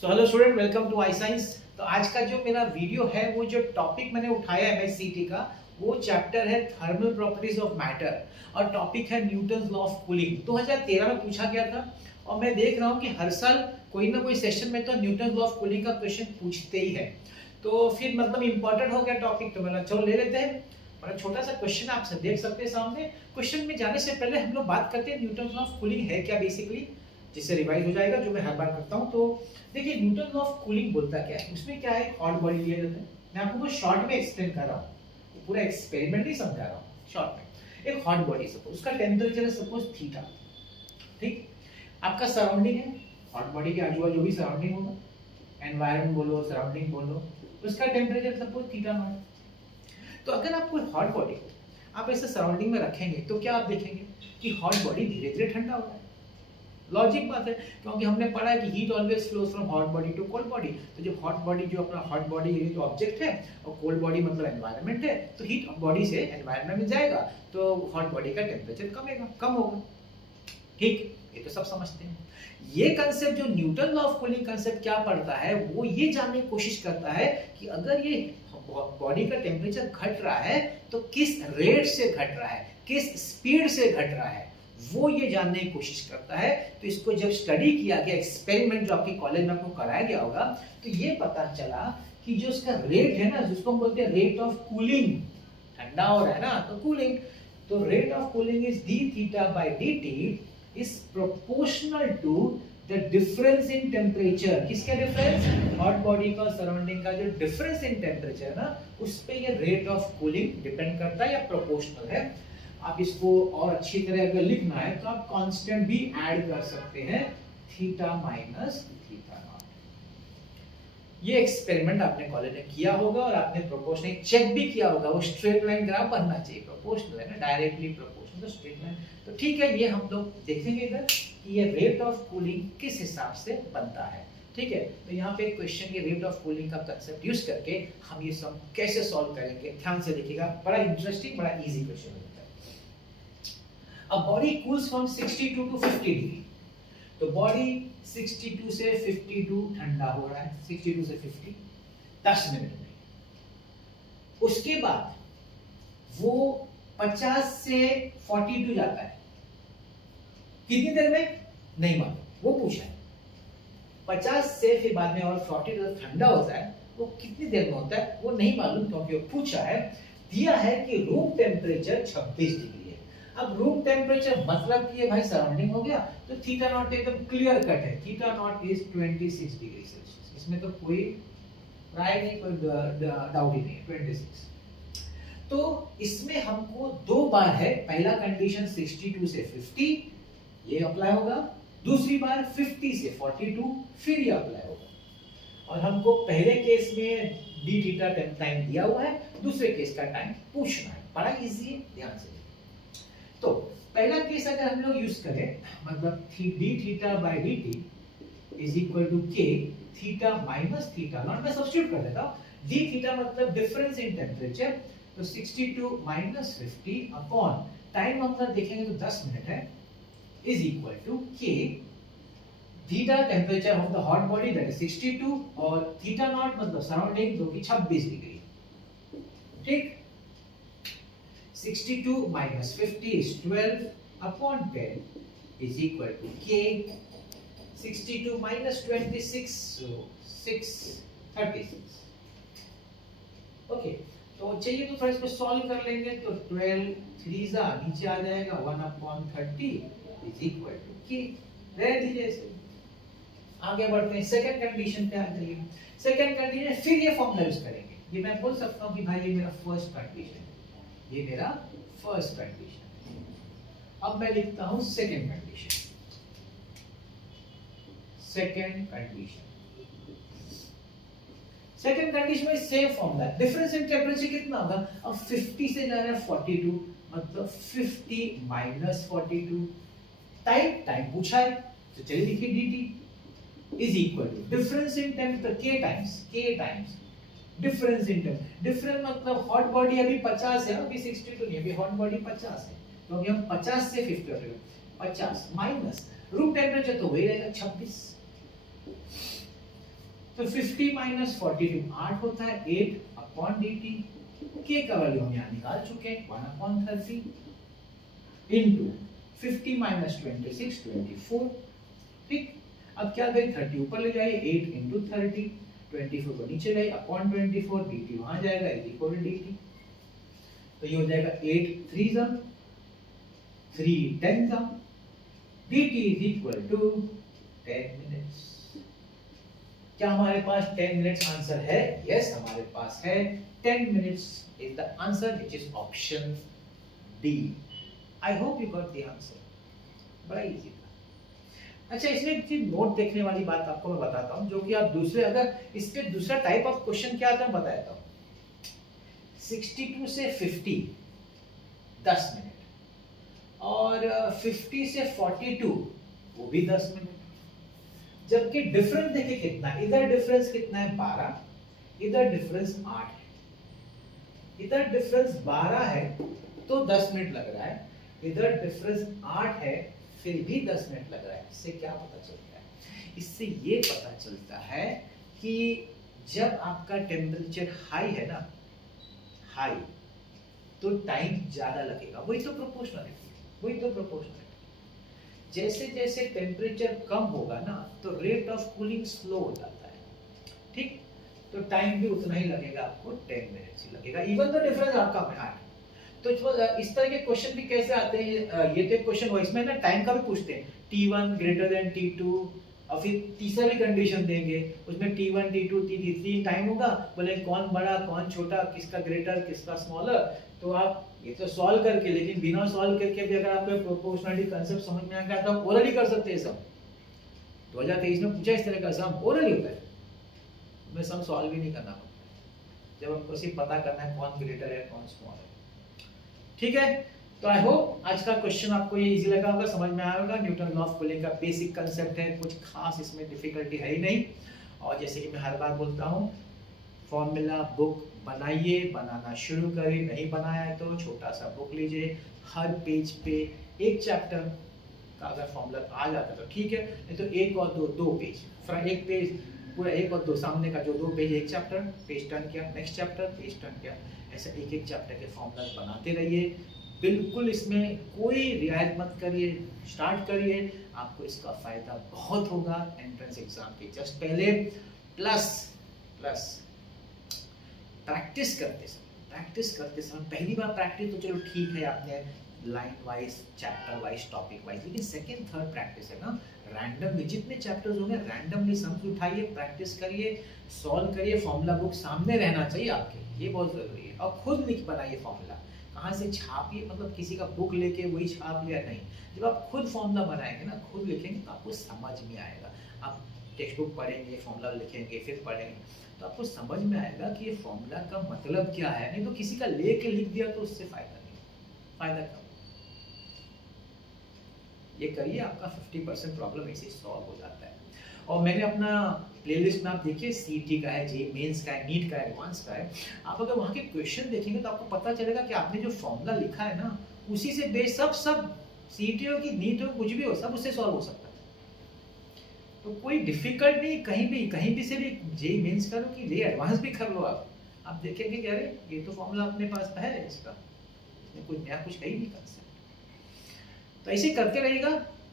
So hello student, welcome to I Science. तो आज का जो मेरा वीडियो है, वो जो टॉपिक मैंने उठाया है एमएससीटी का, वो चैप्टर है थर्मल प्रॉपर्टीज ऑफ मैटर और टॉपिक है न्यूटन्स लॉ ऑफ कूलिंग। 2013 में पूछा गया था और मैं देख रहा हूँ कि हर साल कोई ना कोई सेशन में तो न्यूटन्स लॉ ऑफ कूलिंग का क्वेश्चन पूछते ही है। तो फिर मतलब इंपॉर्टेंट हो गया टॉपिक, तो मैंने चलो ले लेते हैं। बड़ा छोटा सा क्वेश्चन आप सब देख सकते हैं सामने। क्वेश्चन में जाने से पहले हम लोग बात करते हैं न्यूटन्स लॉ ऑफ कूलिंग है क्या बेसिकली, जिससे रिवाइज हो जाएगा, जो मैं हर बार करता हूँ। तो देखिए, न्यूटन लॉ ऑफ कूलिंग बोलता क्या है, उसमें क्या है, हॉट बॉडी लिया जाता है। मैं आपको कुछ शॉर्ट में एक्सप्लेन कर रहा हूँ, पूरा एक्सपेरिमेंट नहीं समझा रहा हूँ, शॉर्ट में। एक हॉट बॉडी, सपोज उसका टेम्परेचर है सपोज थीटा, ठीक। आपका सराउंडिंग है, हॉट बॉडी के आजू बाजू भी सराउंडिंग होगा, एनवायरनमेंट बोलो, सराउंडिंग बोलो, उसका टेम्परेचर सपोज थीटा नॉट। तो अगर आप कोई हॉट बॉडी को आप ऐसे सराउंडिंग में रखेंगे तो क्या आप देखेंगे कि हॉट बॉडी धीरे धीरे ठंडा हो रहा है। लॉजिक बात है, क्योंकि हमने पढ़ा है कि heat always flows from hot body to cold body. तो जब हॉट बॉडी, जो अपना हॉट बॉडी जो ऑब्जेक्ट है, और कोल्ड बॉडी मतलब एनवायरनमेंट है, तो हीट बॉडी से एनवायरनमेंट में जाएगा तो हॉट बॉडी का टेम्परेचर कम होगा, ठीक। ये तो सब समझते हैं। ये कंसेप्ट जो Newton law of cooling concept क्या पढ़ता है, वो ये जानने की कोशिश करता है कि अगर ये बॉडी का टेम्परेचर घट रहा है तो किस रेट से घट रहा है, किस स्पीड से घट रहा है, वो ये जानने की कोशिश करता है। तो इसको जब स्टडी किया गया, एक्सपेरिमेंट जो आपके कॉलेज में आपको कराया गया होगा, तो ये पता चला कि जो उसका रेट है ना, जिसको हम बोलते हैं रेट ऑफ कूलिंग, ठंडा हो रहा है ना तो कूलिंग, तो rate of cooling is D theta by dt is proportional to the difference in temperature। किसका डिफरेंस? हॉट बॉडी का सराउंडिंग का जो डिफरेंस इन टेम्परेचर है ना, उस पे ये रेट ऑफ कूलिंग डिपेंड करता है या प्रोपोर्शनल है। आप इसको और अच्छी तरह अगर लिखना है तो आप कांस्टेंट भी ऐड कर सकते हैं, थीटा माइनस थीटा नॉट। ये एक्सपेरिमेंट आपने कॉलेज में किया होगा और आपने प्रोपोर्शनल चेक भी किया होगा। वो स्ट्रेट लाइन ग्राफ बनना चाहिए, प्रोपोर्शनल है ना, डायरेक्टली प्रोपोर्शनल तो स्ट्रेट लाइन। तो ठीक है, ये हम लोग देखेंगे इधर कि ये रेट ऑफ कूलिंग किस हिसाब से बनता है, ठीक है। तो यहाँ पे क्वेश्चन के रेट ऑफ कूलिंग का कंसेप्ट यूज करके हम ये सब कैसे सॉल्व करेंगे, ध्यान से देखिएगा। बड़ा इंटरेस्टिंग, बड़ा इजी क्वेश्चन होता है। अब body cools from 62 to 50 degree. तो बॉडी 62 से 52 ठंडा हो रहा है, 62 से 50 10 मिनट में। उसके बाद वो 50 से 42 जाता है, कितनी देर में नहीं मालूम, वो पूछा है। 50 से फिर बाद में और 42 ठंडा होता है, वो कितनी देर में होता है वो नहीं मालूम, क्योंकि वो पूछा है। दिया है कि रूम टेम्परेचर 26 डिग्री है। अब रूम टेम्परेचर मतलब कि ये भाई सराउंडिंग हो गया, तो थीटा नॉट एकदम क्लियर कट है, theta naught is 26 degree Celsius. इसमें तो कोई राय नहीं, कोई डाउट ही नहीं है, 26। तो इसमें हमको दो बार है, पहला कंडीशन 62 से 50 ये अप्लाई होगा, दूसरी बार 50 से 42 फिर ये अप्लाई होगा। और हमको पहले केस में डी थीटा टाइम दिया हुआ है, दूसरे केस का टाइम पूछना है। बड़ा इजी है, ध्यान से। तो पहला केस अगर हम लोग यूज करें, मतलब D theta by dt is equal to K theta minus theta not. मैं सब्स्टिट्यूट कर देता हूं, डी थीटा मतलब डिफरेंस इन टेम्परेचर, तो 62 माइनस 50 अपॉन टाइम मतलब देखेंगे तो 10 मिनट है, is equal to k theta temperature of the hot body that is 62 और theta naught मतलब सराउंडिंग जो कि 26 डिग्री, ठीक। 62 minus 50 is 12 upon 10 is equal to k 62 minus 26 so 6 36। Okay, तो चाहिए तो थोड़ा इसको सॉल्व कर लेंगे। तो 12 3 जा नीचे आ जाएगा, 1 upon 30 is equal to k। रह दीजिए इसे, आगे बढ़ते हैं। सेकंड कंडीशन पे आ जाइए। सेकंड कंडीशन फिर ये फॉर्मूला यूज करेंगे। ये मैं बोल सकता हूं कि भाई ये मेरा फर्स्ट कंडीशन है, ये मेरा फर्स्ट कंडीशन है। अब मैं लिखता हूं सेकंड कंडीशन। सेकंड कंडीशन में same formula, difference in temperature कितना होगा? अब 50 से जा रहा है 42, मतलब 50 माइनस 42। टाइम पूछा है तो चलिए लिखिए dt is equal to difference in temperature k times difference in temperature. Difference मतलब हॉट बॉडी अभी 50 है, अभी 62 नहीं, अभी हॉट बॉडी 50 है, क्योंकि हम 50 से 50 50 माइनस रूम टेम्परेचर तो वही रहेगा 26। तो 50 माइनस 42 8 होता है, 8 अपॉन dt। के का वैल्यू हम यहाँ निकाल चुके हैं 1 अपॉन 30 इनटू 50 माइनस 26 24। ठीक, अब क्या करें, 30 ऊपर ले जाइए, 8 इंटू 30, 24 को नीचे लाइए, अपॉन 24 dt वहां जाएगा, इज इक्वल टू dt। तो ये हो जाएगा 8 3 ज़म 3 10 ज़म, dt is equal to 10 minutes. क्या हमारे पास 10 मिनट्स आंसर है? यस, हमारे पास है 10 minutes is the answer, which is option D. I hope you got the answer, बड़ा इजी था। अच्छा, इसमें एक चीज नोट देखने वाली बात आपको मैं बताता हूं, जो कि आप दूसरे, अगर इस पे दूसरा टाइप ऑफ क्वेश्चन क्या आता है बताता हूं। 62 से 50 10 मिनट और 50 से 42 वो भी 10 मिनट। जबकि डिफरेंस देखिए कितना, इधर डिफरेंस कितना है 12, इधर डिफरेंस 8 है। इधर डिफरेंस 12 है तो 10 मिनट लग रहा है, इधर डिफरेंस 8 है फिर भी 10 मिनट लग रहा है। इससे क्या पता चलता है? इससे ये पता चलता है कि जब आपका टेम्परेचर हाई है ना, हाई, तो टाइम ज्यादा लगेगा। वही तो प्रोपोर्शनलिटी, वही तो प्रोपोर्शनलिटी। जैसे जैसे टेम्परेचर कम होगा ना, तो रेट ऑफ कूलिंग स्लो हो जाता है। ठीक, तो टाइम भी उतना ही लगेगा आपको, 10 मिनट्स ही लगेगा, इवन तो डिफरेंस आपका 8। तो इस तरह के क्वेश्चन भी कैसे आते हैं, ये तो क्वेश्चन हो, इसमें ना टाइम का भी पूछते हैं, T1 ग्रेटर देन T2, और फिर तीसरा भी कंडीशन देंगे, उसमें T1 T2 T3 टाइम होगा, बोले कौन बड़ा कौन छोटा, किसका ग्रेटर किसका स्मॉलर। तो आप ये तो सॉल्व करके, लेकिन बिना सॉल्व करके भी अगर आपको प्रोपोर्शनलिटी कांसेप्ट समझ में आ गया तो आप ओरली कर सकते हैं। सब 2023 में पूछा इस तरह का सम ओरली होता है, में सम सॉल्व भी नहीं करना पड़ता, जब हमको सिर्फ पता करना है कौन ग्रेटर है कौन स्मॉल है। ठीक है, तो आई होप आज का क्वेश्चन आपको ये इजी लगा होगा, समझ में आया होगा। न्यूटन लॉ ऑफ कूलिंग का बेसिक कांसेप्ट है, कुछ खास इसमें डिफिकल्टी है ही नहीं। और जैसे कि मैं हर बार बोलता हूँ, फॉर्मूला बुक बनाइए, बनाना शुरू करिए, नहीं बनाया है तो छोटा सा बुक लीजिए, हर पेज पे एक चैप्टर का अगर फॉर्मूला आ जाता है तो ठीक है, नहीं तो एक और दो पेज, एक पेज पूरा, एक और दो, सामने का जो 2 पेज, एक चैप्टर, पेज टर्न किया, नेक्स्ट चैप्टर, पेज टर्न किया, ऐसा एक एक चैप्टर के फॉर्मूला बनाते रहिए। बिल्कुल इसमें कोई रियायत मत करिए, स्टार्ट करिए, आपको इसका फायदा बहुत होगा एंट्रेंस एग्जाम के जस्ट पहले। प्लस प्रैक्टिस करते समय पहली बार प्रैक्टिस तो चलो ठीक है, आपने line wise, chapter wise, topic wise, लेकिन सेकंड थर्ड प्रैक्टिस है ना, रैंडमली जितने चैप्टर्स होंगे रैंडमली सम्स उठाइए, प्रैक्टिस करिए, सॉल्व करिए, फॉर्मूला बुक सामने रहना चाहिए आपके, ये बहुत जरूरी है। और खुद लिख बनाइए फॉर्मूला, कहाँ से छापिए, मतलब किसी का बुक लेके वही छाप लिया नहीं। जब आप खुद फॉर्मूला बनाएंगे ना, खुद लिखेंगे तो आपको समझ में आएगा। आप टेक्स्ट बुक पढ़ेंगे, फॉर्मूला लिखेंगे, फिर पढ़ेंगे तो आपको समझ में आएगा कि ये फॉर्मूला का मतलब क्या है। नहीं तो किसी का लेके लिख दिया तो उससे फायदा नहीं, फायदा कम। ये करिए, आपका 50% प्रॉब्लम ऐसे सॉल्व हो जाता है। और मैंने अपना प्लेलिस्ट में आप देखिए, सीटी का है, जे मेंस का है, नीट का है, एडवांस का है। आप अगर वहाँ के क्वेश्चन देखेंगे तो आपको पता चलेगा कि आपने जो फॉर्मूला लिखा है ना, उसी से बेस सब सीटी हो कि नीट हो, कुछ भी हो, सब उससे सॉल्व हो सकता है। तो कोई डिफिकल्ट नहीं, कहीं भी से भी जे मेंस करो कि जे एडवांस भी कर लो, आप देखेंगे कि अरे ये तो फॉर्मूला अपने पास है इसका, इसमें कुछ नया कुछ है ही नहीं कंसेप्ट। तो ऐसे करते रहिएगा,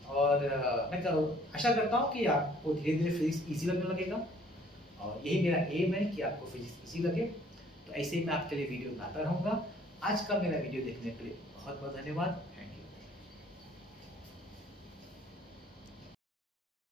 और मैं आशा करता हूँ कि आपको धीरे धीरे फिजिक्स इजी लगने लगेगा, और यही मेरा एम है कि आपको फिजिक्स इजी लगे। तो ऐसे ही मैं आपके लिए वीडियो बनाता रहूँगा। आज का मेरा वीडियो देखने के लिए बहुत बहुत धन्यवाद।